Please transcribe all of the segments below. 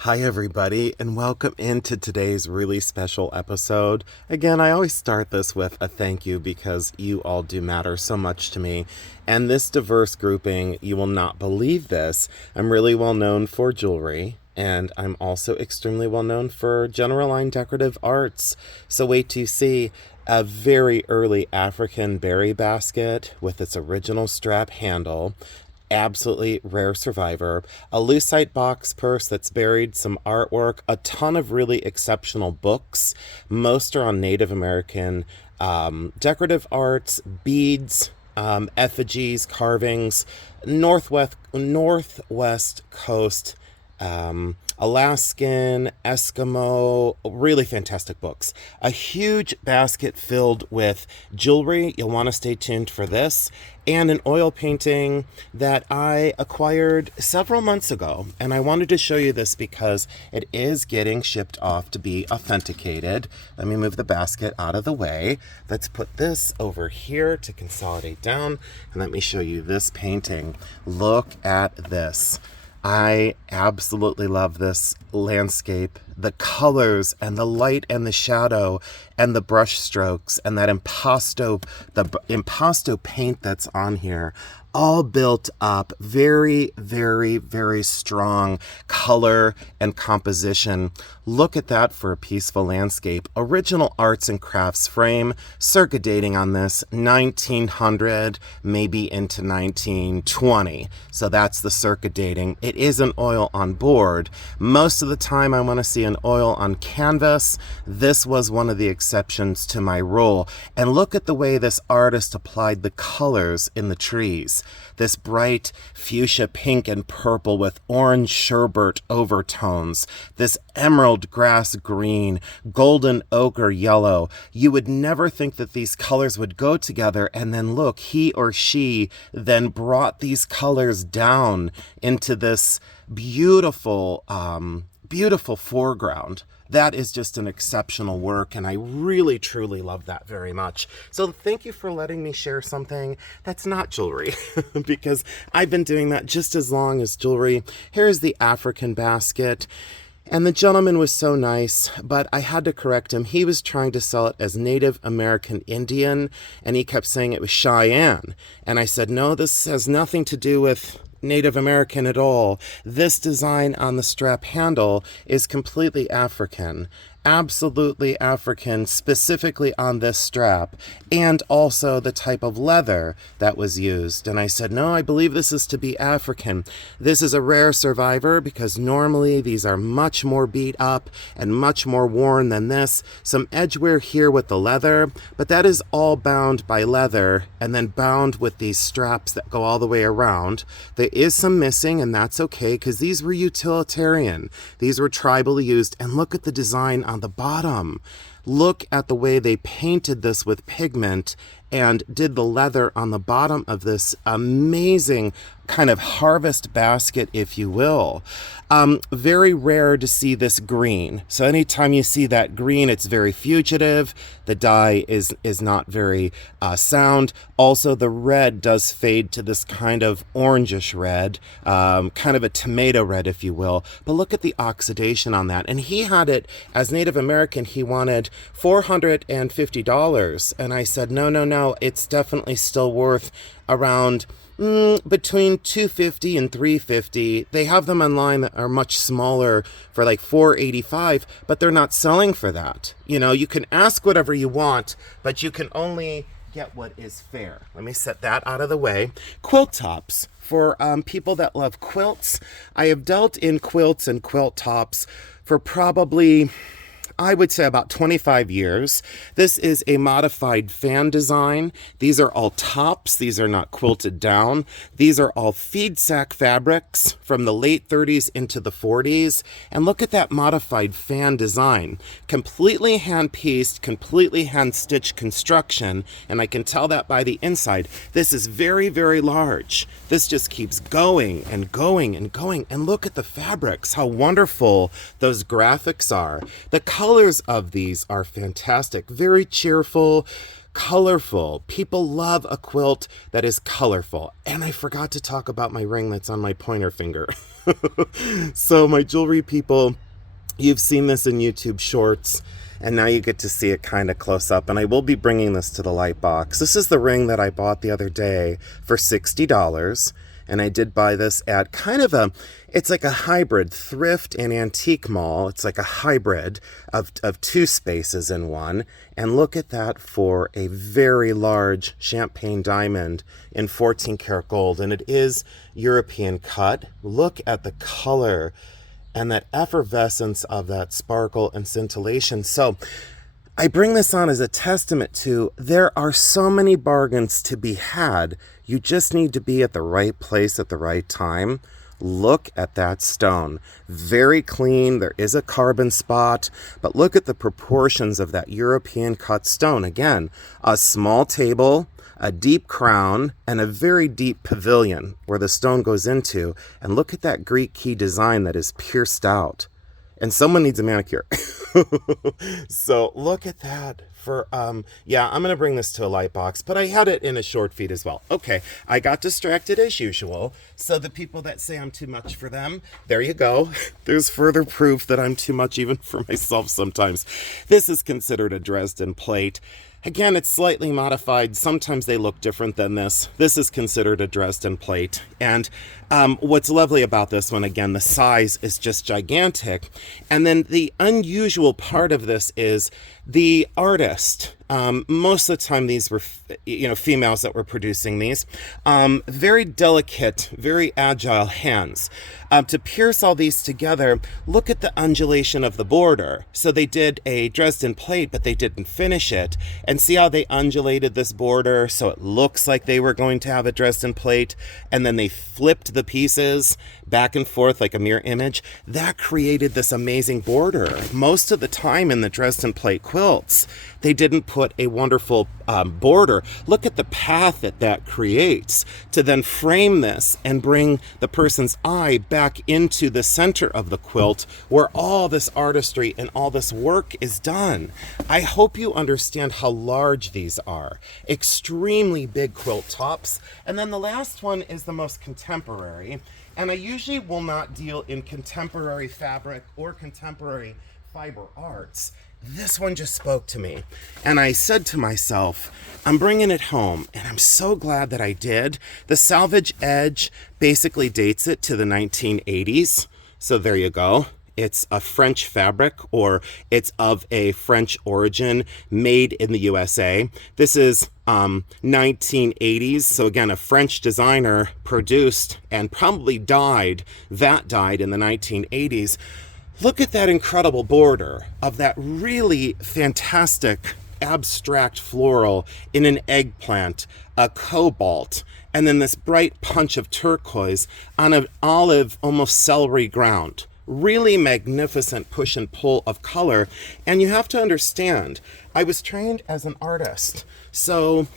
Hi, everybody, and welcome into today's really special episode. Again, I always start this with a thank you because you all do matter so much to me. And this diverse grouping, you will not believe this. I'm really well known for jewelry, and I'm also extremely well known for general line decorative arts. So wait to see a very early African berry basket with its original strap handle, absolutely rare survivor, a lucite box purse that's buried some artwork, a ton of really exceptional books. Most are on Native American decorative arts, beads, effigies, carvings, northwest coast, Alaskan, Eskimo, really fantastic books. A huge basket filled with jewelry. You'll want to stay tuned for this. And an oil painting that I acquired several months ago. And I wanted to show you this because it is getting shipped off to be authenticated. Let me move the basket out of the way. Let's put this over here to consolidate down. And let me show you this painting. Look at this. I absolutely love this landscape, the colors and the light and the shadow and the brush strokes and that impasto paint that's on here, all built up, very, very, very strong color and composition. Look at that for a peaceful landscape. Original arts and crafts frame, circa dating on this 1900, maybe into 1920. So that's the circa dating. It is an oil on board. Most of the time I want to see an oil on canvas. This was one of the exceptions to my rule. And look at the way this artist applied the colors in the trees. This bright fuchsia pink and purple with orange sherbet overtones. This emerald grass green, golden ochre yellow. You would never think that these colors would go together, and then look, he or she then brought these colors down into this beautiful, beautiful foreground. That is just an exceptional work, and I really, truly love that very much. So thank you for letting me share something that's not jewelry, because I've been doing that just as long as jewelry. Here's the African basket. And the gentleman was so nice, but I had to correct him. He was trying to sell it as Native American Indian, and he kept saying it was Cheyenne. And I said, no, this has nothing to do with Native American at all. This design on the strap handle is completely African. Absolutely African, specifically on this strap, and also the type of leather that was used. And I said, no, I believe this is to be African. This is a rare survivor because normally these are much more beat up and much more worn than this. Some edgewear here with the leather, but that is all bound by leather and then bound with these straps that go all the way around. There is some missing, and that's okay because these were utilitarian. These were tribally used. And look at the design on the bottom. Look at the way they painted this with pigment and did the leather on the bottom of this amazing kind of harvest basket, if you will. Very rare to see this green. So anytime you see that green, it's very fugitive. The dye is not very sound. Also, the red does fade to this kind of orangish red, kind of a tomato red, if you will. But look at the oxidation on that. And he had it, as Native American, he wanted $450. And I said, no, it's definitely still worth around between $250 and $350. They have them online that are much smaller for like $485, but they're not selling for that. You know, you can ask whatever you want, but you can only get what is fair. Let me set that out of the way. Quilt tops. For people that love quilts, I have dealt in quilts and quilt tops for probably, I would say, about 25 years. This is a modified fan design. These are all tops. These are not quilted down. These are all feed sack fabrics from the late 30s into the 40s. And look at that modified fan design. Completely hand-pieced, completely hand-stitched construction. And I can tell that by the inside. This is very, very large. This just keeps going and going and going. And look at the fabrics, how wonderful those graphics are. The colors of these are fantastic, very cheerful, colorful. People love a quilt that is colorful. And I forgot to talk about my ring that's on my pointer finger. So my jewelry people, you've seen this in YouTube shorts, and now you get to see it kind of close up. And I will be bringing this to the light box. This is the ring that I bought the other day for $60. And I did buy this at kind of it's like a hybrid thrift and antique mall. It's like a hybrid of two spaces in one. And look at that for a very large champagne diamond in 14 karat gold. And it is European cut. Look at the color and that effervescence of that sparkle and scintillation. So I bring this on as a testament to there are so many bargains to be had. You just need to be at the right place at the right time. Look at that stone. Very clean. There is a carbon spot, but look at the proportions of that European cut stone. Again, a small table, a deep crown, and a very deep pavilion where the stone goes into. And look at that Greek key design that is pierced out. And someone needs a manicure. So look at that. Yeah, I'm going to bring this to a light box, but I had it in a short feed as well. Okay, I got distracted as usual. So the people that say I'm too much for them, there you go. There's further proof that I'm too much even for myself sometimes. This is considered a Dresden plate. Again, it's slightly modified. Sometimes they look different than this. This is considered a Dresden plate. And what's lovely about this one, again, the size is just gigantic. And then the unusual part of this is the artist. Most of the time these were, females that were producing these. Very delicate, very agile hands. To pierce all these together, look at the undulation of the border. So they did a Dresden plate, but they didn't finish it. And see how they undulated this border so it looks like they were going to have a Dresden plate. And then they flipped the pieces back and forth like a mirror image. That created this amazing border. Most of the time in the Dresden plate quilts, they didn't put a wonderful border. Look at the path that creates to then frame this and bring the person's eye back into the center of the quilt where all this artistry and all this work is done. I hope you understand how large these are. Extremely big quilt tops. And then the last one is the most contemporary. And I usually will not deal in contemporary fabric or contemporary fiber arts. This one just spoke to me. And I said to myself, I'm bringing it home. And I'm so glad that I did. The salvage edge basically dates it to the 1980s. So there you go. It's a French fabric, or it's of a French origin, made in the USA. This is 1980s. So again, a French designer produced and probably died in the 1980s. Look at that incredible border of that really fantastic abstract floral in an eggplant, a cobalt, and then this bright punch of turquoise on an olive, almost celery ground. Really magnificent push and pull of color. And you have to understand, I was trained as an artist. So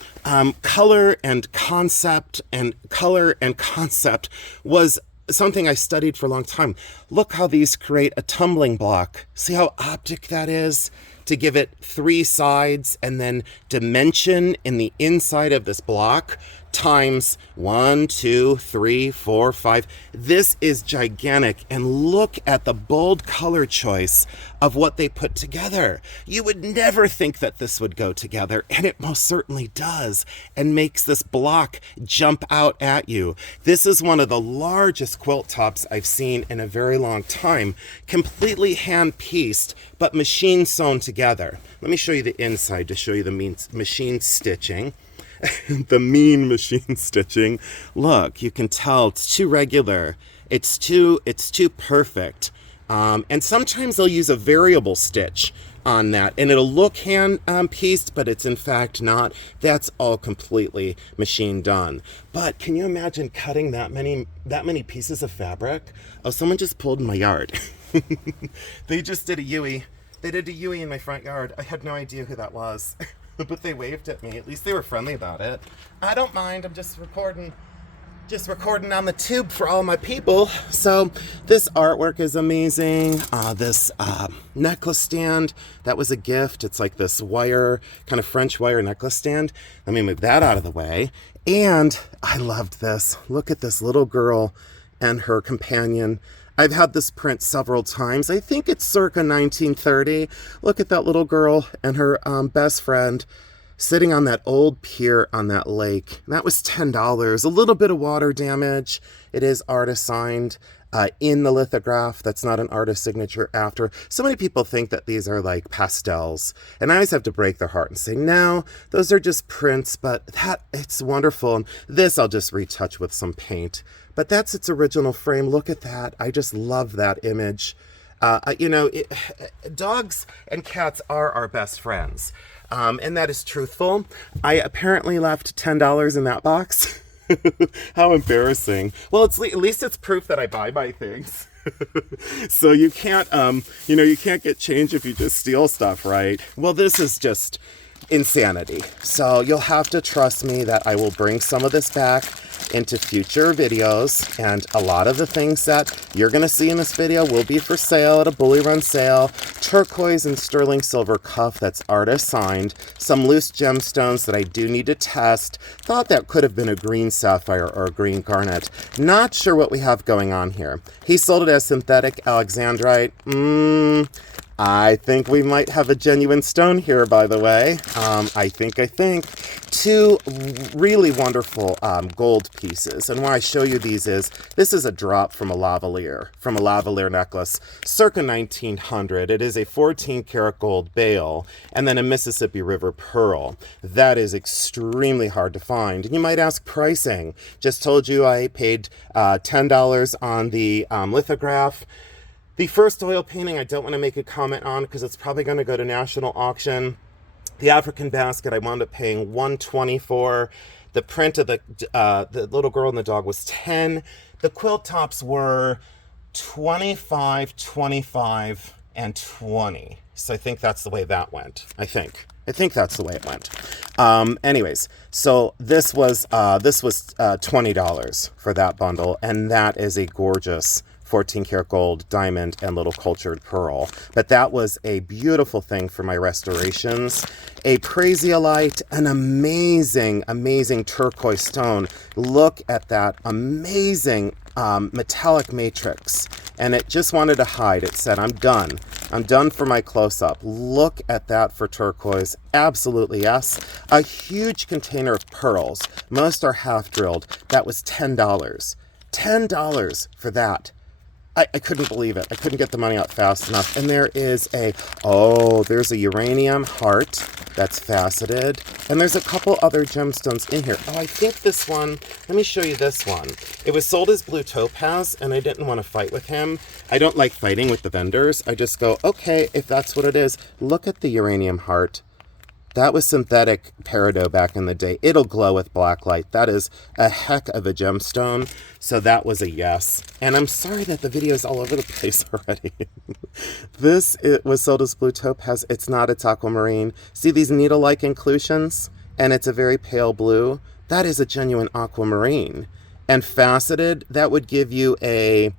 color and concept was something I studied for a long time. Look how these create a tumbling block. See how optic that is? To give it 3 sides and then dimension in the inside of this block times 1, 2, 3, 4, 5. This is gigantic. And look at the bold color choice of what they put together. You would never think that this would go together, and it most certainly does, and makes this block jump out at you. This is one of the largest quilt tops I've seen in a very long time, completely hand-pieced, but machine sewn together. Let me show you the inside to show you the machine stitching. The mean machine stitching. Look, you can tell it's too regular. It's too perfect. And sometimes they'll use a variable stitch on that, and it'll look hand pieced, but it's in fact not. That's all completely machine done. But can you imagine cutting that many pieces of fabric? Oh, someone just pulled in my yard. They just did a Yui. They did a Yui in my front yard. I had no idea who that was. But they waved at me. At least they were friendly about it. I don't mind. I'm just recording. Just recording on the tube for all my people. So this artwork is amazing. This necklace stand, that was a gift. It's like this wire, kind of French wire necklace stand. Let me move that out of the way. And I loved this. Look at this little girl and her companion. I've had this print several times. I think it's circa 1930. Look at that little girl and her best friend sitting on that old pier on that lake. That was $10. A little bit of water damage. It is artist signed in the lithograph. That's not an artist signature after. So many people think that these are like pastels. And I always have to break their heart and say, no, those are just prints, but it's wonderful. And this I'll just retouch with some paint. But that's its original frame. Look at that. I just love that image. Dogs and cats are our best friends. And that is truthful. I apparently left $10 in that box. How embarrassing. Well, at least it's proof that I buy things. So you can't, you can't get change if you just steal stuff, right? Well, this is just insanity. So you'll have to trust me that I will bring some of this back into future videos, and a lot of the things that you're going to see in this video will be for sale at a bully run sale. Turquoise and sterling silver cuff that's artist signed, some loose gemstones that I do need to test. Thought that could have been a green sapphire or a green garnet. Not sure what we have going on here. He sold it as synthetic alexandrite. I think we might have a genuine stone here, by the way. I think. Two really wonderful gold pieces. And why I show you these is, this is a drop from a lavalier necklace, circa 1900. It is a 14 karat gold bail, and then a Mississippi River pearl. That is extremely hard to find. And you might ask pricing. Just told you I paid $10 on the lithograph. The first oil painting I don't want to make a comment on because it's probably going to go to national auction. The African basket I wound up paying $120 for. The print of the little girl and the dog was $10. The quilt tops were $25, $25, and $20. So I think that's the way that went. I think that's the way it went. Anyways, so this was $20 for that bundle, and that is a gorgeous 14 karat gold diamond and little cultured pearl. But that was a beautiful thing for my restorations. A prasiolite, an amazing, amazing turquoise stone. Look at that amazing metallic matrix. And it just wanted to hide. It said, I'm done. I'm done for my close-up. Look at that for turquoise. Absolutely, yes. A huge container of pearls. Most are half drilled. That was $10. $10 for that. I couldn't believe it. I couldn't get the money out fast enough. And there is there's a uranium heart that's faceted. And there's a couple other gemstones in here. Oh, I think this one, let me show you this one. It was sold as blue topaz, and I didn't want to fight with him. I don't like fighting with the vendors. I just go, okay, if that's what it is. Look at the uranium heart. That was synthetic peridot back in the day. It'll glow with black light. That is a heck of a gemstone. So that was a yes. And I'm sorry that the video is all over the place already. It was sold as blue topaz. It's not. It's aquamarine. See these needle-like inclusions? And it's a very pale blue. That is a genuine aquamarine. And faceted, that would give you that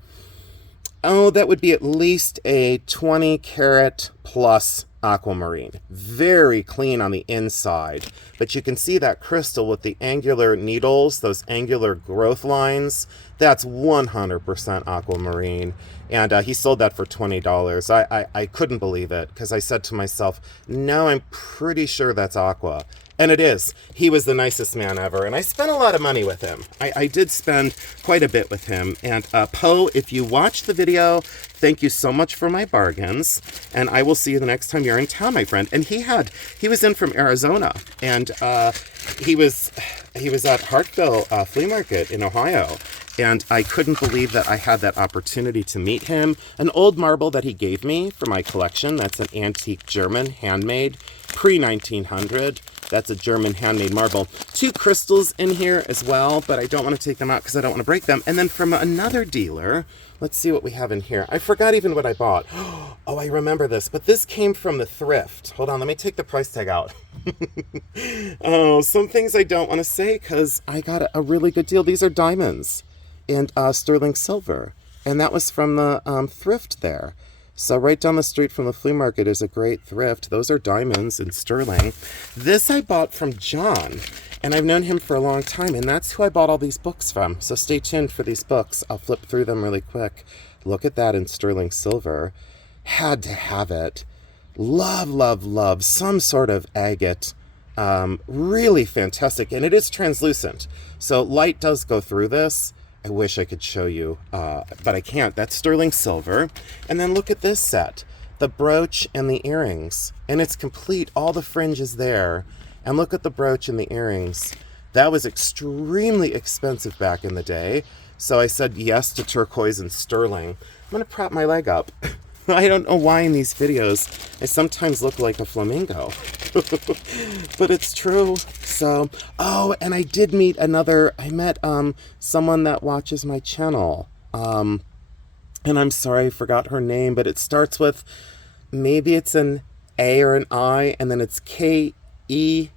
would be at least a 20 karat plus aquamarine. Very clean on the inside, but you can see that crystal with the angular needles, those angular growth lines. That's 100% aquamarine, and he sold that for $20. I couldn't believe it because I said to myself, no, I'm pretty sure that's aqua. And it is. He was the nicest man ever, and I spent a lot of money with him. I did spend quite a bit with him. And Poe, if you watch the video, thank you so much for my bargains, and I will see you the next time you're in town, my friend. And he was in from Arizona, and he was at Hartville Flea Market in Ohio. And I couldn't believe that I had that opportunity to meet him. An old marble that he gave me for my collection. That's an antique German, handmade, pre-1900. That's a German handmade marble. 2 crystals in here as well, but I don't want to take them out because I don't want to break them. And then from another dealer, let's see what we have in here. I forgot even what I bought. Oh, I remember this, but this came from the thrift. Hold on, let me take the price tag out. Oh, some things I don't want to say because I got a really good deal. These are diamonds and sterling silver, and that was from the thrift there. So right down the street from the flea market is a great thrift. Those are diamonds and sterling. This I bought from John, and I've known him for a long time, and that's who I bought all these books from. So stay tuned for these books. I'll flip through them really quick. Look at that in sterling silver. Had to have it. Love, love, love. Some sort of agate. Really fantastic, and it is translucent. So light does go through this. I wish I could show you, but I can't. That's sterling silver. And then look at this set. The brooch and the earrings. And it's complete. All the fringe is there. And look at the brooch and the earrings. That was extremely expensive back in the day. So I said yes to turquoise and sterling. I'm going to prop my leg up. I don't know why in these videos I sometimes look like a flamingo. But it's true. So, oh, and I did meet I met someone that watches my channel. And I'm sorry I forgot her name, but it starts with, maybe it's an A or an I, and then it's Kemi.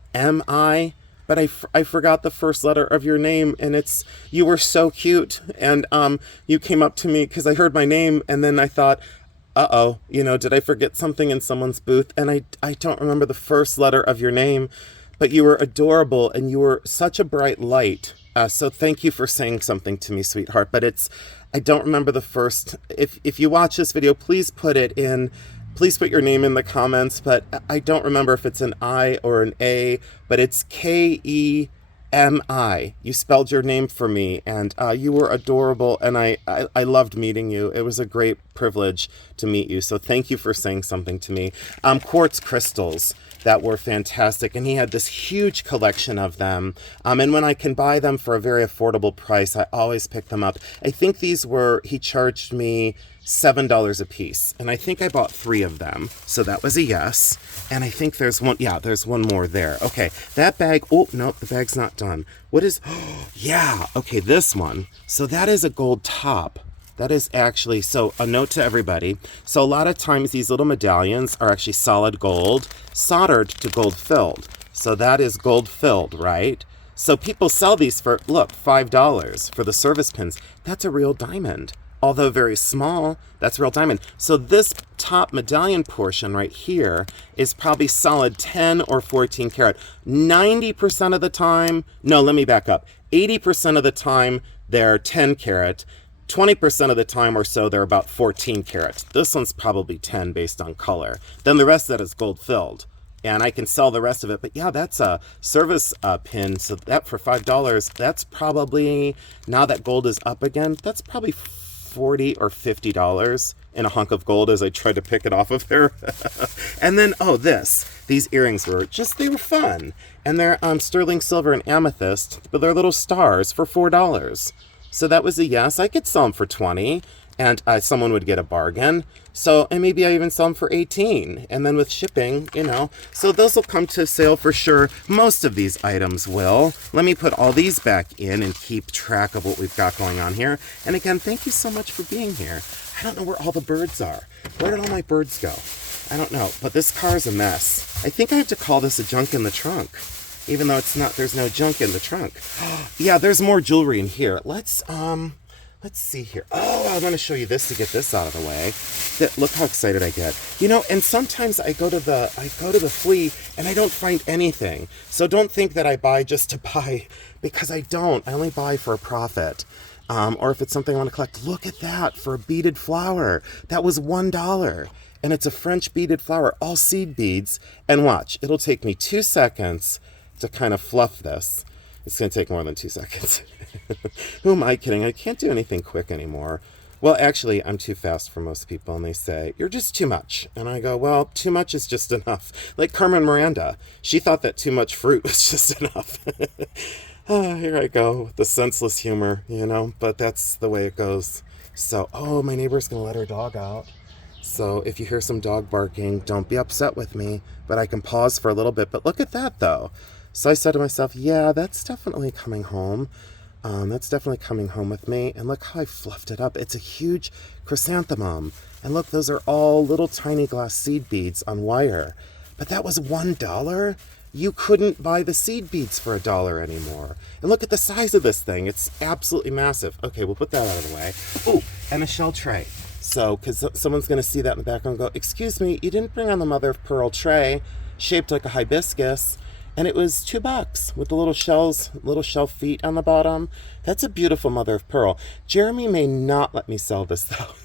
But I forgot the first letter of your name, and you were so cute. And you came up to me because I heard my name, and then I thought, uh-oh, did I forget something in someone's booth? And I don't remember the first letter of your name, but you were adorable, and you were such a bright light. So thank you for saying something to me, sweetheart. But I don't remember the first. If you watch this video, please put your name in the comments, but I don't remember if it's an I or an A, but it's Kemi. You spelled your name for me, and you were adorable, and I loved meeting you. It was a great privilege to meet you, so thank you for saying something to me. Quartz crystals that were fantastic, and he had this huge collection of them, and when I can buy them for a very affordable price, I always pick them up. I think he charged me $7 a piece, and I think I bought 3 of them, so that was a yes. And I think there's one more there. Okay, that bag, oh nope, the bag's not done. What is, yeah, okay, this one. So that is a gold top. That is actually, so a note to everybody. So a lot of times these little medallions are actually solid gold, soldered to gold filled. So that is gold filled, right? So people sell these for, look, $5 for the service pins. That's a real diamond. Although very small, that's real diamond. So this top medallion portion right here is probably solid 10 or 14 karat. 90% of the time, no, let me back up. 80% of the time, they're 10 karat. 20% of the time or so, they're about 14 karat. This one's probably 10 based on color. Then the rest of that is gold filled. And I can sell the rest of it. But yeah, that's a service pin. So that for $5, that's probably, now that gold is up again, that's probably $40 or $50 in a hunk of gold as I tried to pick it off of there. And then, these earrings they were fun. And they're sterling silver and amethyst, but they're little stars for $4. So that was a yes. I could sell them for $20, and someone would get a bargain. So, and maybe I even sell them for $18, and then with shipping, So those will come to sale for sure. Most of these items will. Let me put all these back in and keep track of what we've got going on here. And again, thank you so much for being here. I don't know where all the birds are. Where did all my birds go? I don't know, but this car is a mess. I think I have to call this a junk in the trunk, even though it's not, there's no junk in the trunk. Yeah, there's more jewelry in here. Let's see here. Oh, I'm going to show you this to get this out of the way. Look how excited I get. And sometimes I go to the flea and I don't find anything. So don't think that I buy just to buy, because I don't. I only buy for a profit. Or if it's something I want to collect. Look at that for a beaded flower. That was $1. And it's a French beaded flower, all seed beads. And watch, it'll take me 2 seconds to kind of fluff this. It's going to take more than 2 seconds. Who am I kidding? I can't do anything quick anymore. Well, actually, I'm too fast for most people, and they say, you're just too much. And I go, well, too much is just enough. Like Carmen Miranda. She thought that too much fruit was just enough. Here I go with the senseless humor, but that's the way it goes. So, oh, my neighbor's going to let her dog out. So if you hear some dog barking, don't be upset with me, but I can pause for a little bit. But look at that though. So I said to myself, yeah, that's definitely coming home. That's definitely coming home with me. And look how I fluffed it up. It's a huge chrysanthemum. And look, those are all little tiny glass seed beads on wire. But that was $1. You couldn't buy the seed beads for $1 anymore. And look at the size of this thing. It's absolutely massive. Okay, we'll put that out of the way. Oh, and a shell tray. So, because someone's going to see that in the background and go, excuse me, you didn't bring on the mother of pearl tray shaped like a hibiscus. And it was $2 with the little shells, little shell feet on the bottom. That's a beautiful mother of pearl. Jeremy may not let me sell this though.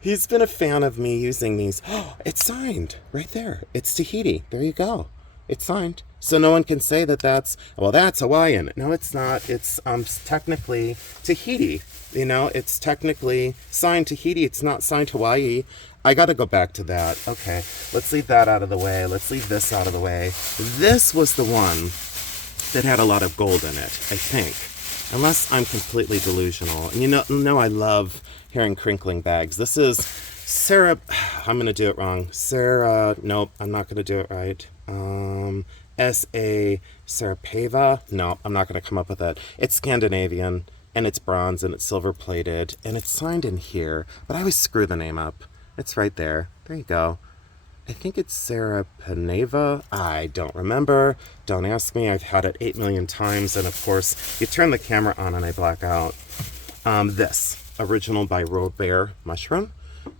He's been a fan of me using these. Oh, it's signed right there. It's Tahiti. There you go. It's signed. So no one can say that that's Hawaiian. No, it's not. It's technically Tahiti. You know, it's technically signed Tahiti. It's not signed Hawaii. I got to go back to that. Okay, let's leave that out of the way. Let's leave this out of the way. This was the one that had a lot of gold in it, I think. Unless I'm completely delusional. And you know I love hearing crinkling bags. This is Sarah, I'm going to do it wrong. Sarah, nope, I'm not going to do it right. S.A. Sarapeva. No, I'm not going to come up with it. It's Scandinavian, and it's bronze, and it's silver plated, and it's signed in here. But I always screw the name up. It's right there. There you go. I think it's Sarah Paneva. I don't remember. Don't ask me. I've had it 8 million times. And of course, you turn the camera on and I black out. This, original by Robert Mushroom.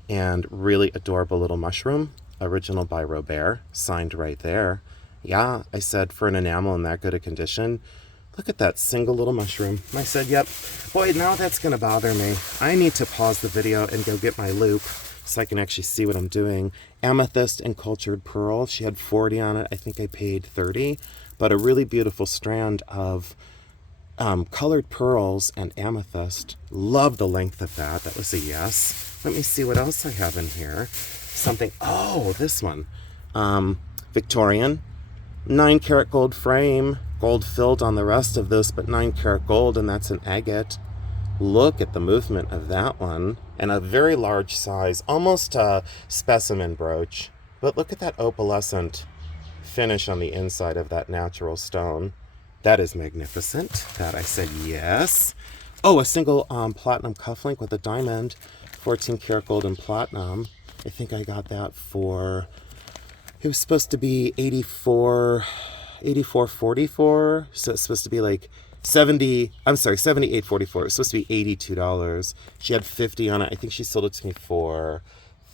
And really adorable little mushroom. Original by Robert. Signed right there. Yeah, I said for an enamel in that good a condition. Look at that single little mushroom. I said, yep. Boy, now that's going to bother me. I need to pause the video and go get my loop so I can actually see what I'm doing. Amethyst and cultured pearl. She had 40 on it. I think I paid 30. But a really beautiful strand of colored pearls and amethyst. Love the length of that. That was a yes. Let me see what else I have in here. Something. Oh, this one. Victorian. 9-karat gold frame. Gold filled on the rest of this, but 9-karat gold, and that's an agate. Look at the movement of that one. And a very large size, almost a specimen brooch. But look at that opalescent finish on the inside of that natural stone. That is magnificent. That I said yes. Oh, a single platinum cufflink with a diamond. 14-karat gold and platinum. I think I got that for... It was supposed to be 84.44. So it's supposed to be like 78.44. It was supposed to be $82. She had 50 on it. I think she sold it to me for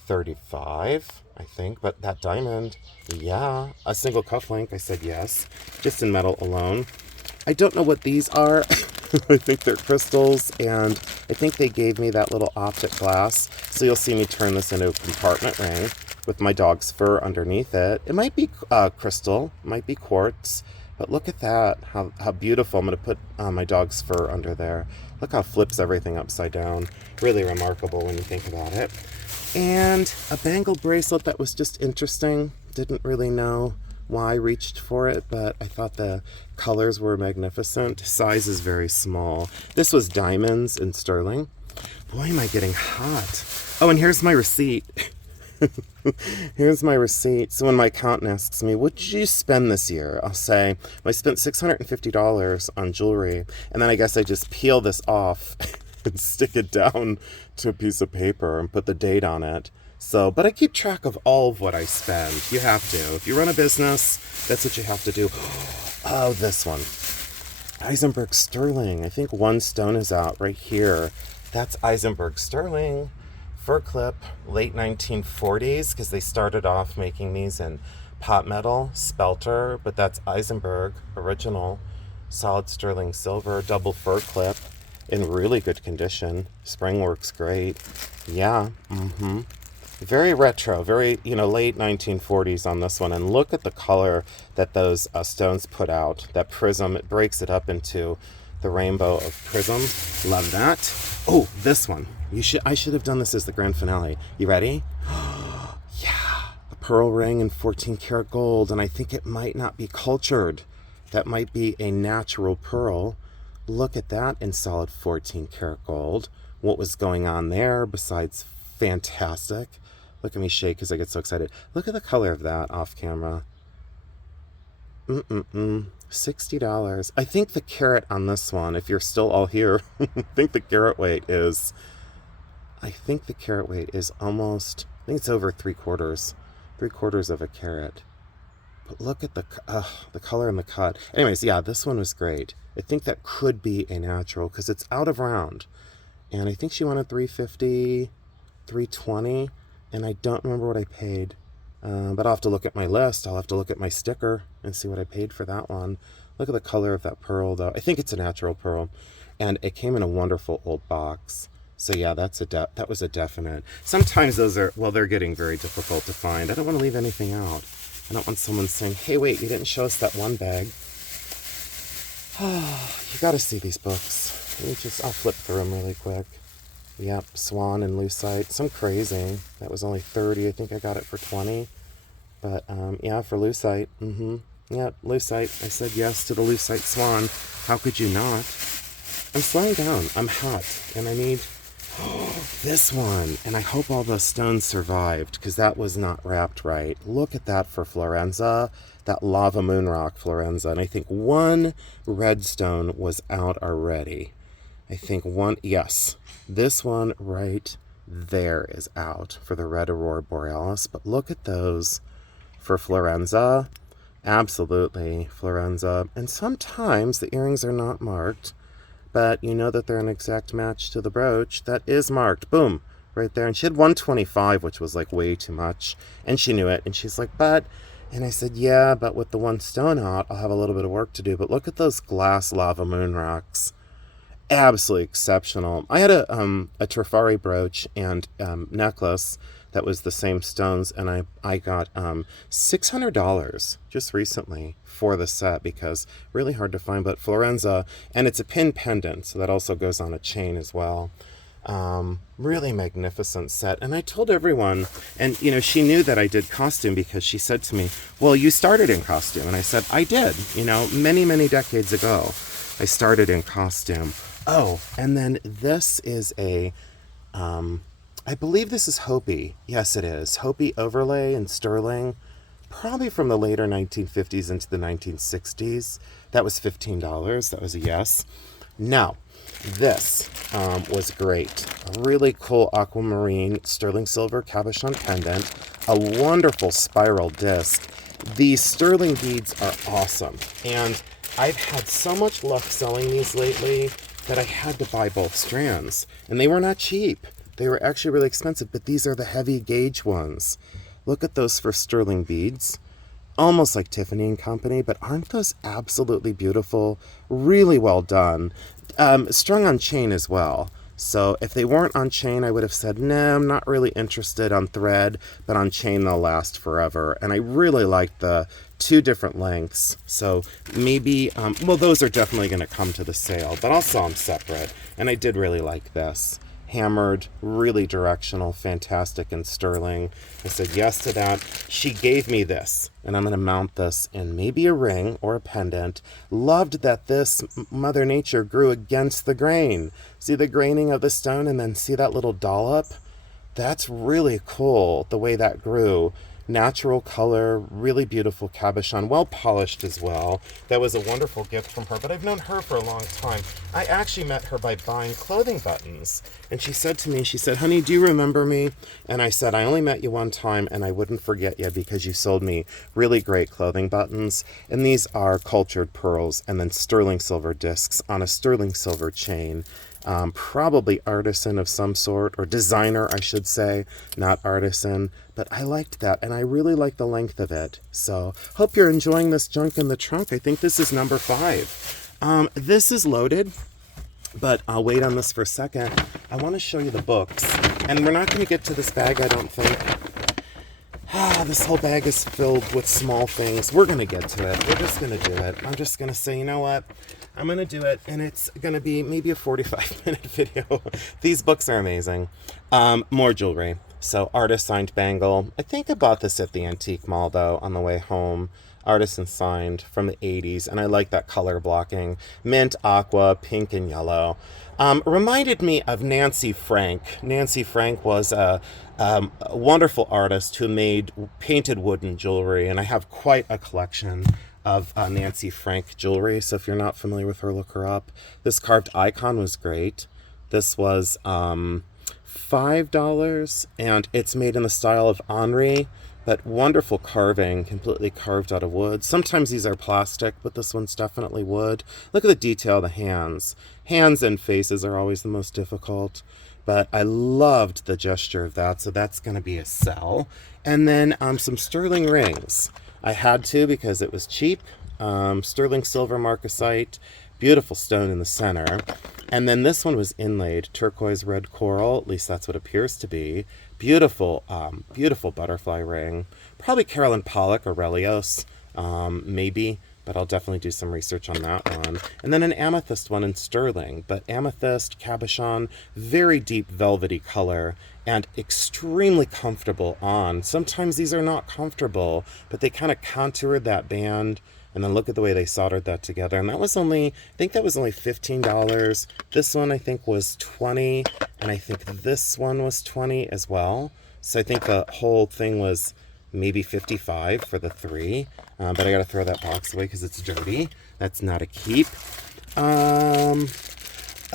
35, I think. But that diamond, yeah. A single cufflink, I said yes. Just in metal alone. I don't know what these are. I think they're crystals, and I think they gave me that little optic glass. So you'll see me turn this into a compartment ring with my dog's fur underneath it. It might be crystal, might be quartz, but look at that, how beautiful. I'm going to put my dog's fur under there. Look how it flips everything upside down. Really remarkable when you think about it. And a bangle bracelet that was just interesting. Didn't really know why I reached for it, but I thought the colors were magnificent. Size is very small. This was diamonds in sterling. Boy, am I getting hot. Oh, and here's my receipt. Here's my receipt. So when my accountant asks me, what did you spend this year? I'll say, I spent $650 on jewelry. And then I guess I just peel this off and stick it down to a piece of paper and put the date on it. So, but I keep track of all of what I spend. You have to. If you run a business, that's what you have to do. Oh, this one. Eisenberg sterling. I think one stone is out right here. That's Eisenberg sterling. Fur clip, late 1940s, because they started off making these in pot metal, spelter, but that's Eisenberg, original, solid sterling silver, double fur clip, in really good condition. Spring works great. Yeah, very retro, very, late 1940s on this one. And look at the color that those stones put out. That prism, it breaks it up into the rainbow of prism. Love that. Oh, this one. I should have done this as the grand finale. You ready? Yeah. A pearl ring in 14-karat gold, and I think it might not be cultured. That might be a natural pearl. Look at that in solid 14-karat gold. What was going on there besides fantastic? Look at me shake because I get so excited. Look at the color of that off camera. $60. I think the carat on this one, if you're still all here, I think the carat weight is almost, I think it's over 3/4. 3/4 of a carat. But look at the color and the cut. Anyways, yeah, this one was great. I think that could be a natural because it's out of round. And I think she wanted $350, $320, and I don't remember what I paid. But I'll have to look at my list. I'll have to look at my sticker and see what I paid for that one. Look at the color of that pearl, though. I think it's a natural pearl. And it came in a wonderful old box. So yeah, that was a definite. Sometimes those are, well, they're getting very difficult to find. I don't want to leave anything out. I don't want someone saying, hey, wait, you didn't show us that one bag. You got to see these books. I'll flip through them really quick. Yep, Swan and Lucite. Some crazy. That was only 30. I think I got it for 20. But yeah, for Lucite. Yep, Lucite. I said yes to the Lucite Swan. How could you not? I'm slowing down. I'm hot. And I need this one. And I hope all the stones survived because that was not wrapped right. Look at that for Florenza. That Lava Moon Rock Florenza. And I think one red stone was out already. I think one, yes. This one right there is out for the Red Aurora Borealis. But look at those for Florenza. Absolutely, Florenza. And sometimes the earrings are not marked, but you know that they're an exact match to the brooch. That is marked. Boom. Right there. And she had 125, which was like way too much. And she knew it. And she's like, but... And I said, yeah, but with the one stone out, I'll have a little bit of work to do. But look at those glass Lava Moon Rocks. Absolutely exceptional. I had a Trifari brooch and necklace that was the same stones, and I got $600 just recently for the set because really hard to find. But Florenza, and it's a pin pendant, so that also goes on a chain as well. Really magnificent set. And I told everyone, and you know, she knew that I did costume because she said to me, well, you started in costume. And I said, I did, you know, many, many decades ago. I started in costume. Oh, and then this is a, I believe this is Hopi. Yes, it is. Hopi overlay in sterling, probably from the later 1950s into the 1960s. That was $15. That was a yes. Now, this was great. A really cool aquamarine sterling silver cabochon pendant. A wonderful spiral disc. These sterling beads are awesome. And I've had so much luck selling these lately that I had to buy both strands. And they were not cheap. They were actually really expensive, but these are the heavy gauge ones. Look at those for sterling beads. Almost like Tiffany and Company, but aren't those absolutely beautiful? Really well done. Strung on chain as well. So if they weren't on chain, I would have said, no, I'm not really interested on thread, but on chain they'll last forever. And I really like the 2 different lengths. So maybe, well, those are definitely going to come to the sale, but I'll sell them separate. And I did really like this. Hammered, really directional, fantastic, and sterling. I said yes to that. She gave me this, and I'm going to mount this in maybe a ring or a pendant. Loved that this Mother Nature grew against the grain. See the graining of the stone, and then see that little dollop? That's really cool, the way that grew. Natural color, really beautiful cabochon, well polished as well. That was a wonderful gift from her, but I've known her for a long time. I actually met her by buying clothing buttons. And she said to me, she said, honey, do you remember me? And I said, I only met you one time and I wouldn't forget you because you sold me really great clothing buttons. And these are cultured pearls and then sterling silver discs on a sterling silver chain. Probably artisan of some sort, or designer, I should say, not artisan. But I liked that, and I really like the length of it. So, hope you're enjoying this junk in the trunk. I think this is number 5. This is loaded, but I'll wait on this for a second. I want to show you the books, and we're not going to get to this bag, I don't think. This whole bag is filled with small things. We're going to get to it. We're just going to do it. I'm just going to say, you know what? I'm going to do it, and it's going to be maybe a 45-minute video. These books are amazing. More jewelry. So artist signed bangle. I think I bought this at the antique mall though on the way home. Artisan signed from the 80s, and I like that color blocking. Mint, aqua, pink, and yellow. Reminded me of Nancy Frank. Nancy Frank was a wonderful artist who made painted wooden jewelry, and I have quite a collection of Nancy Frank jewelry. So if you're not familiar with her, look her up. This carved icon was great. This was $5, and it's made in the style of Henri, but wonderful carving, completely carved out of wood. Sometimes these are plastic, but this one's definitely wood. Look at the detail of the hands. Hands and faces are always the most difficult, but I loved the gesture of that, so that's going to be a sell. And then some sterling rings. I had to because it was cheap. Sterling silver marcasite, beautiful stone in the center. And then this one was inlaid, turquoise red coral, at least that's what it appears to be. Beautiful, beautiful butterfly ring. Probably Carolyn Pollock or Relios, maybe, but I'll definitely do some research on that one. And then an amethyst one in sterling, but amethyst, cabochon, very deep velvety color and extremely comfortable on. Sometimes these are not comfortable, but they kind of contoured that band. And then look at the way they soldered that together. And that was only, I think that was only $15. This one I think was $20. And I think this one was $20 as well. So I think the whole thing was maybe $55 for the three. But I gotta throw that box away because it's dirty. That's not a keep.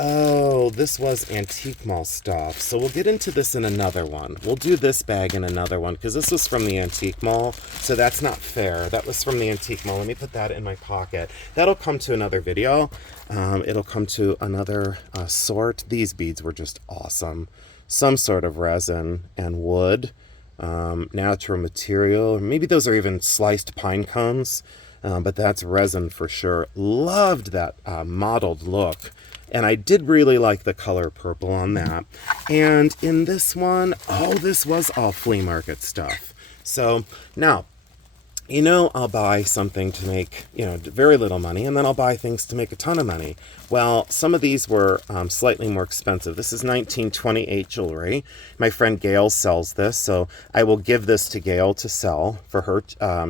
Oh, this was antique mall stuff. So we'll get into this in another one. We'll do this bag in another one because this was from the antique mall. So that's not fair. That was from the antique mall. Let me put that in my pocket. That'll come to another video. It'll come to another sort. These beads were just awesome. Some sort of resin and wood, natural material. Maybe those are even sliced pine cones, but that's resin for sure. Loved that mottled look. And I did really like the color purple on that. And in this one, oh, this was all flea market stuff. So now, you know, I'll buy something to make, you know, very little money, and then I'll buy things to make a ton of money. Well, some of these were slightly more expensive. This is 1928 jewelry. My friend Gail sells this, so I will give this to Gail to sell for her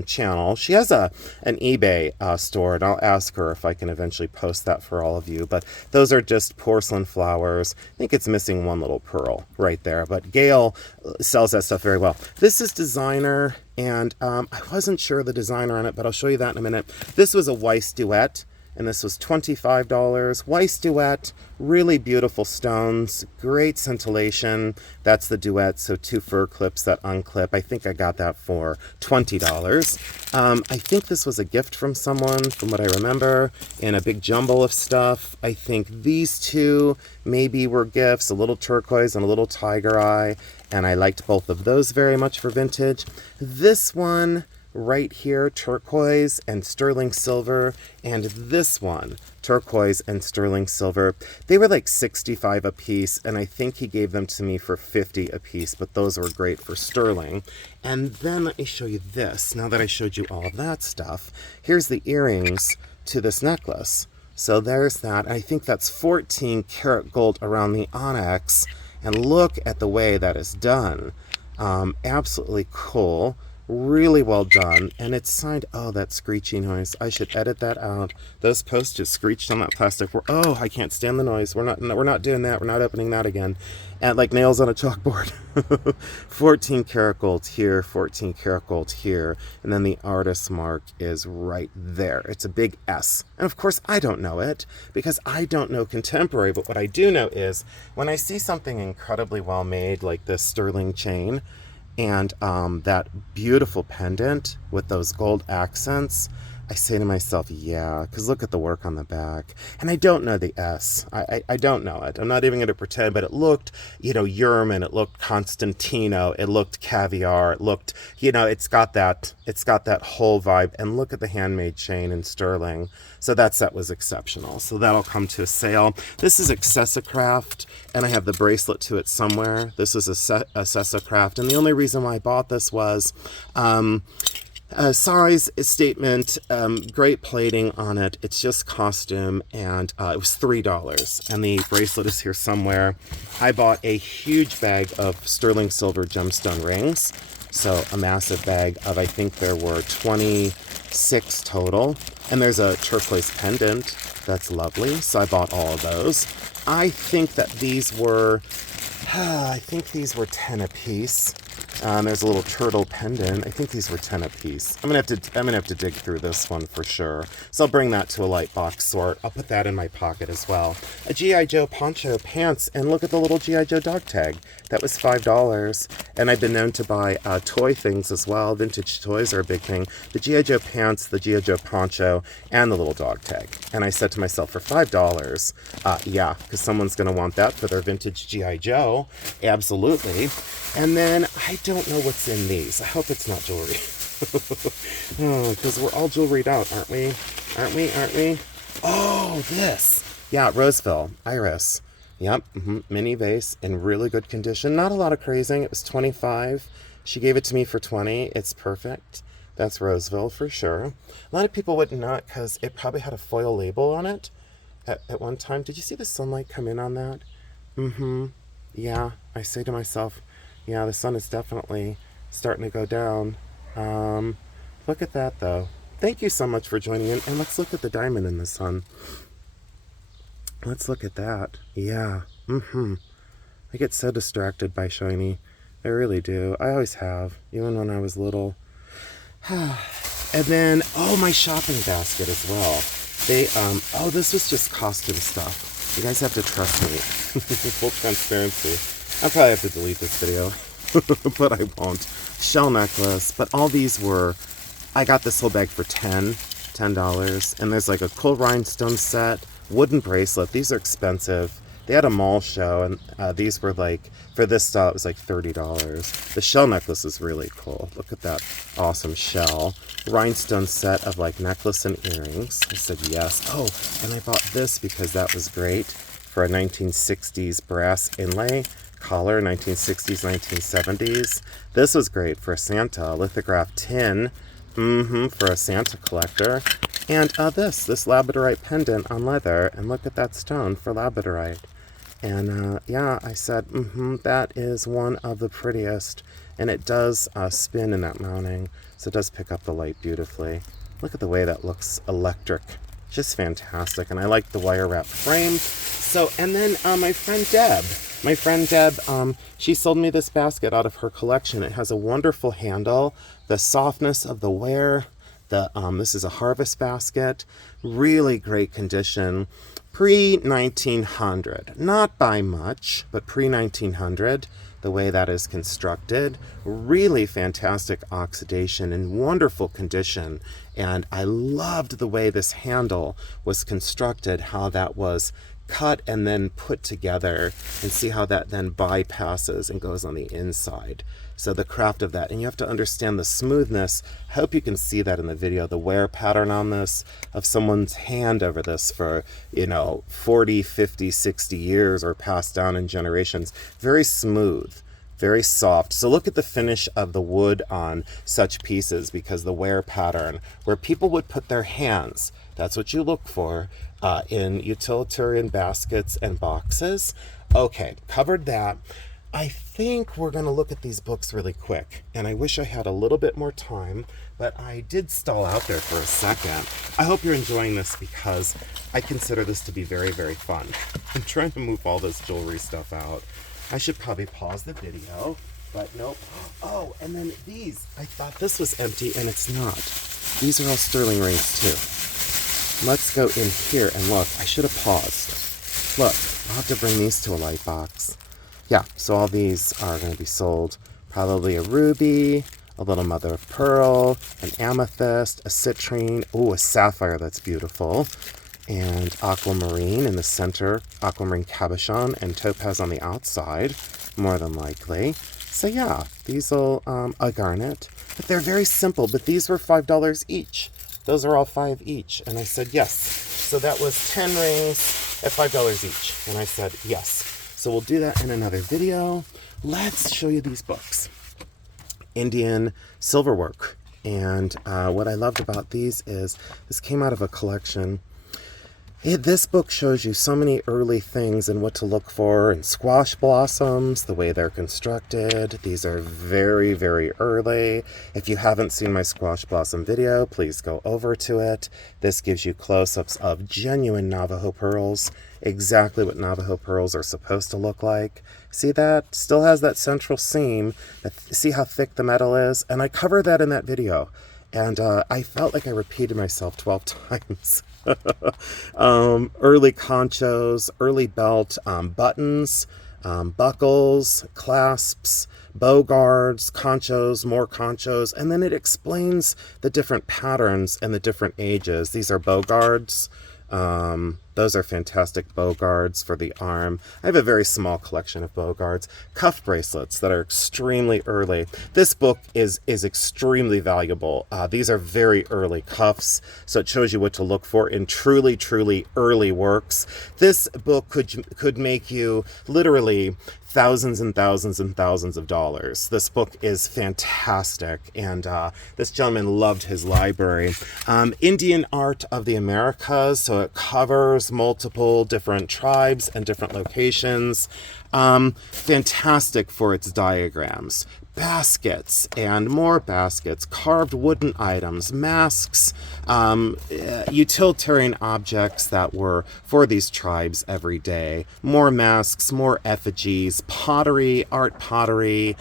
channel. She has an eBay store, and I'll ask her if I can eventually post that for all of you. But those are just porcelain flowers. I think it's missing one little pearl right there, but Gail sells that stuff very well. This is designer. And I wasn't sure the designer on it, but I'll show you that in a minute. This was a Weiss Duet, and this was $25. Weiss Duet, really beautiful stones, great scintillation. That's the Duet, so 2 fur clips that unclip. I think I got that for $20. I think this was a gift from someone, from what I remember, in a big jumble of stuff. I think these two maybe were gifts, a little turquoise and a little tiger eye. And I liked both of those very much for vintage. This one right here, turquoise and sterling silver, and this one, turquoise and sterling silver. They were like $65 a piece, and I think he gave them to me for $50 a piece, but those were great for sterling. And then let me show you this. Now that I showed you all of that stuff, here's the earrings to this necklace. So there's that. I think that's 14 karat gold around the onyx. And look at the way that is done. Absolutely cool. Really well done. And it's signed. Oh, that screechy noise. I should edit that out. Those posts just screeched on that plastic. Oh, I can't stand the noise. We're not doing that. We're not opening that again. And like nails on a chalkboard. 14 karat gold here, 14 karat gold here. And then the artist's mark is right there. It's a big S. And of course, I don't know it because I don't know contemporary. But what I do know is when I see something incredibly well made, like this sterling chain, and that beautiful pendant with those gold accents, I say to myself, yeah, because look at the work on the back. And I don't know the S. I don't know it. I'm not even going to pretend, but it looked, you know, Yerman, it looked Constantino, it looked caviar, it looked, you know, it's got that whole vibe. And look at the handmade chain in sterling. So that set was exceptional. So that'll come to a sale. This is Accessicraft, and I have the bracelet to it somewhere. This is Accessicraft, and the only reason why I bought this was Size statement, great plating on it. It's just costume, and it was $3. And the bracelet is here somewhere. I bought a huge bag of sterling silver gemstone rings. So a massive bag of, I think there were 26 total. And there's a turquoise pendant that's lovely. So I bought all of those. I think that these were, I think these were 10 a piece. There's a little turtle pendant. I think these were 10 a piece. I'm gonna have to dig through this one for sure. So I'll bring that to a light box sort. I'll put that in my pocket as well. A G.I. Joe poncho pants, and look at the little G.I. Joe dog tag. That was $5. And I've been known to buy toy things as well. Vintage toys are a big thing. The G.I. Joe pants, the G.I. Joe poncho, and the little dog tag. And I said to myself, for $5, yeah, because someone's gonna want that for their vintage G.I. Joe. Absolutely. And then I don't know what's in these. I hope it's not jewelry. Because we're all jewelried out, aren't we? Aren't we? Oh, this. Yeah, Roseville. Iris. Yep. Mini vase in really good condition. Not a lot of crazing. It was $25. She gave it to me for $20. It's perfect. That's Roseville for sure. A lot of people wouldn't know it because it probably had a foil label on it at one time. Did you see the sunlight come in on that? Yeah. I say to myself, yeah, the sun is definitely starting to go down. Look at that, though. Thank you so much for joining in. And let's look at the diamond in the sun. Let's look at that. Yeah. I get so distracted by shiny. I really do. I always have, even when I was little. And then, oh, my shopping basket as well. They, oh, this was just costume stuff. You guys have to trust me. Full transparency. I'll probably have to delete this video, but I won't. Shell necklace, but all these were, I got this whole bag for $10. And there's like a cool rhinestone set, wooden bracelet. These are expensive. They had a mall show, and these were like, for this style, it was like $30. The shell necklace is really cool. Look at that awesome shell. Rhinestone set of like necklace and earrings. I said yes. Oh, and I bought this because that was great for a 1960s brass inlay collar, 1960s, 1970s. This was great for a Santa, lithograph tin, for a Santa collector. And this labradorite pendant on leather, and look at that stone for labradorite. And yeah, I said, that is one of the prettiest, and it does spin in that mounting, so it does pick up the light beautifully. Look at the way that looks electric. Just fantastic, and I like the wire wrap frame. So, and then my friend Deb, she sold me this basket out of her collection. It has a wonderful handle, the softness of the wear. This is a harvest basket, really great condition, pre-1900, not by much, but pre-1900, the way that is constructed, really fantastic oxidation and wonderful condition. And I loved the way this handle was constructed, how that was cut and then put together, and see how that then bypasses and goes on the inside. So the craft of that, and you have to understand the smoothness. I hope you can see that in the video, the wear pattern on this, of someone's hand over this for, 40, 50, 60 years, or passed down in generations. Very smooth, very soft. So look at the finish of the wood on such pieces, because the wear pattern, where people would put their hands, that's what you look for in utilitarian baskets and boxes. Okay, covered that. I think we're going to look at these books really quick, and I wish I had a little bit more time, but I did stall out there for a second. I hope you're enjoying this, because I consider this to be very, very fun. I'm trying to move all this jewelry stuff out. I should probably pause the video, but nope. Oh, and then these, I thought this was empty, and it's not. These are all sterling rings too. Let's go in here and look. I should have paused. Look, I'll have to bring these to a light box. Yeah, so all these are going to be sold. Probably a ruby, a little mother of pearl, an amethyst, a citrine, a sapphire that's beautiful, and aquamarine in the center, aquamarine cabochon, and topaz on the outside, more than likely. So yeah, these will, a garnet. But they're very simple, but these were $5 each. Those are all $5 each. And I said yes. So that was 10 rings at $5 each. And I said yes. So we'll do that in another video. Let's show you these books. Indian silverwork. And what I loved about these is this came out of a collection. This book shows you so many early things and what to look for in squash blossoms, the way they're constructed. These are very, very early. If you haven't seen my squash blossom video, please go over to it. This gives you close-ups of genuine Navajo pearls, exactly what Navajo pearls are supposed to look like. See that? Still has that central seam. See how thick the metal is? And I covered that in that video. And I felt like I repeated myself 12 times. Early conchos, early belt buttons, buckles, clasps, bow guards, conchos, more conchos, and then it explains the different patterns and the different ages. These are bow guards. Those are fantastic bow guards for the arm. I have a very small collection of bow guards. Cuff bracelets that are extremely early. This book is extremely valuable. These are very early cuffs, so it shows you what to look for in truly, truly early works. This book could make you literally thousands and thousands and thousands of dollars. This book is fantastic, and this gentleman loved his library. Indian Art of the Americas, so it covers multiple different tribes and different locations. Fantastic for its diagrams. Baskets and more baskets, carved wooden items, masks, utilitarian objects that were for these tribes every day, more masks, more effigies, pottery, art pottery,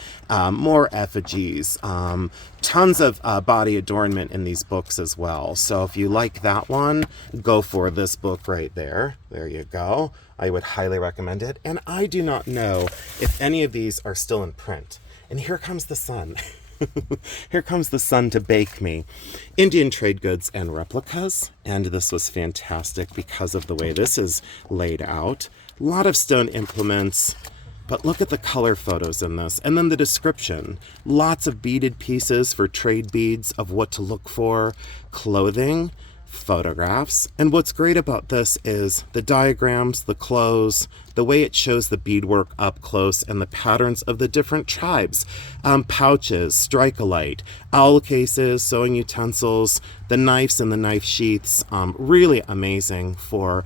more effigies, tons of body adornment in these books as well. So if you like that one, go for this book right there. There you go. I would highly recommend it. And I do not know if any of these are still in print. And here comes the sun. Here comes the sun to bake me. Indian trade goods and replicas. And this was fantastic because of the way this is laid out. A lot of stone implements. But look at the color photos in this. And then the description. Lots of beaded pieces for trade beads of what to look for. Clothing. Photographs. And what's great about this is the diagrams, the clothes, the way it shows the beadwork up close, and the patterns of the different tribes. Pouches, strike-a-light, owl cases, sewing utensils, the knives and the knife sheaths. Really amazing for,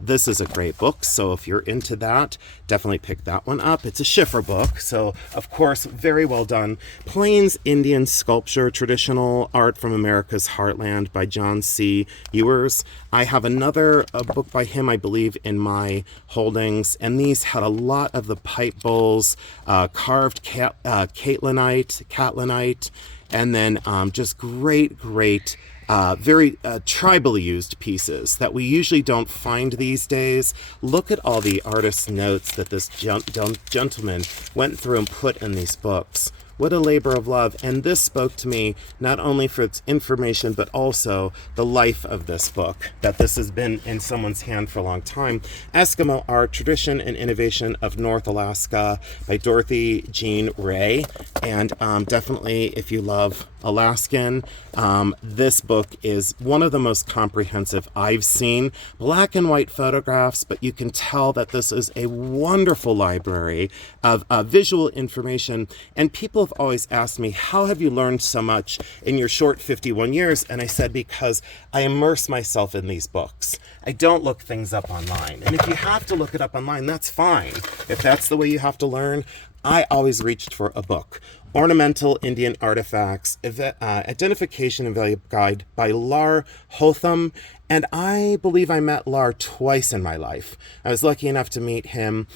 this is a great book, so if you're into that, definitely pick that one up. It's a Schiffer book, so of course, very well done. Plains Indian Sculpture, Traditional Art from America's Heartland by John C. Ewers. I have another book by him, I believe, in my holdings, and these had a lot of the pipe bowls, carved catlinite, and then just great, very tribally used pieces that we usually don't find these days. Look at all the artist's notes that this gentleman went through and put in these books. What a labor of love. And this spoke to me not only for its information, but also the life of this book, that this has been in someone's hand for a long time. Eskimo Art, Tradition and Innovation of North Alaska by Dorothy Jean Ray. And definitely, if you love Alaskan, this book is one of the most comprehensive I've seen. Black and white photographs, but you can tell that this is a wonderful library of visual information. And people have always asked me, how have you learned so much in your short 51 years? And I said, because I immerse myself in these books. I don't look things up online. And if you have to look it up online, that's fine. If that's the way you have to learn, I always reached for a book. Ornamental Indian Artifacts, Identification and Value Guide by Lar Hotham. And I believe I met Lar twice in my life. I was lucky enough to meet him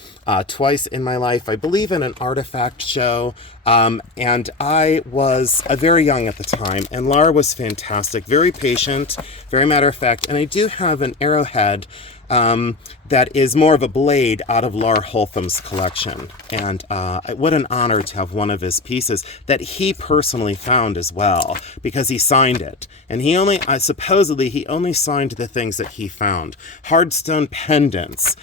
twice in my life, I believe in an artifact show. And I was very young at the time. And Lar was fantastic, very patient, very matter of fact. And I do have an arrowhead that is more of a blade out of Lar Holtham's collection. And what an honor to have one of his pieces that he personally found as well, because he signed it. And he only, supposedly, he only signed the things that he found. Hardstone pendants.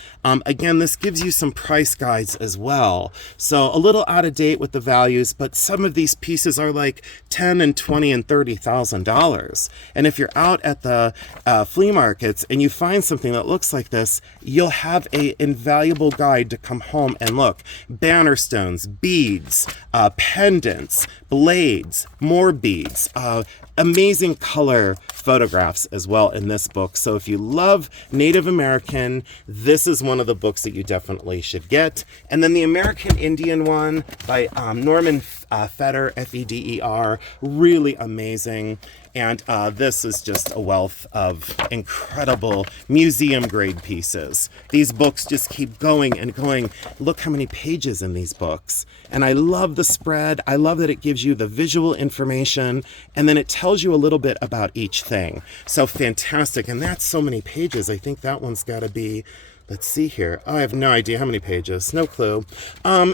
Again, this gives you some price guides as well. So a little out of date with the values, but some of these pieces are like $10,000 and $20,000 and $30,000. And if you're out at the flea markets and you find something that looks like this, you'll have a invaluable guide to come home and look. Banner stones, beads, pendants, blades, more beads, amazing color photographs as well in this book. So if you love Native American, this is one of the books that you definitely should get. And then the American Indian one by Norman Feder, Feder, really amazing. And this is just a wealth of incredible museum grade pieces. These books just keep going and going. Look how many pages in these books. And I love the spread. I love that it gives you the visual information and then it tells you a little bit about each thing. So fantastic. And that's so many pages. I think that one's got to be, let's see here. I have no idea how many pages. No clue.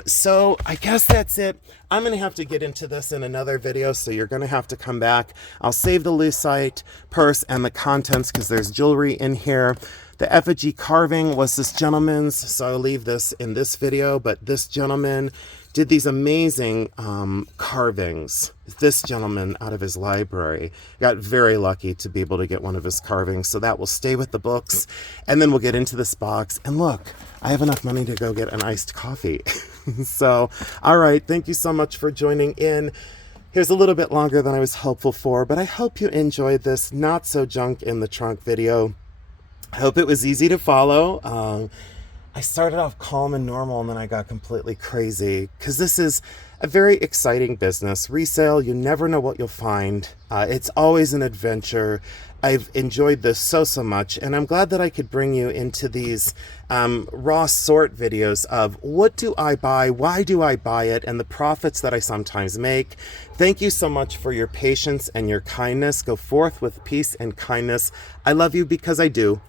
So I guess that's it. I'm going to have to get into this in another video, so you're going to have to come back. I'll save the lucite purse and the contents because there's jewelry in here. The effigy carving was this gentleman's, so I'll leave this in this video, but this gentleman did these amazing carvings. This gentleman out of his library got very lucky to be able to get one of his carvings, so that will stay with the books. And then we'll get into this box. And look, I have enough money to go get an iced coffee. So, all right, thank you so much for joining in. Here's a little bit longer than I was hopeful for, but I hope you enjoyed this not so junk in the trunk video. I hope it was easy to follow. I started off calm and normal and then I got completely crazy because this is a very exciting business. Resale, you never know what you'll find. It's always an adventure. I've enjoyed this so much, and I'm glad that I could bring you into these raw sort videos of what do I buy, why do I buy it, and the profits that I sometimes make. Thank you so much for your patience and your kindness. Go forth with peace and kindness. I love you because I do.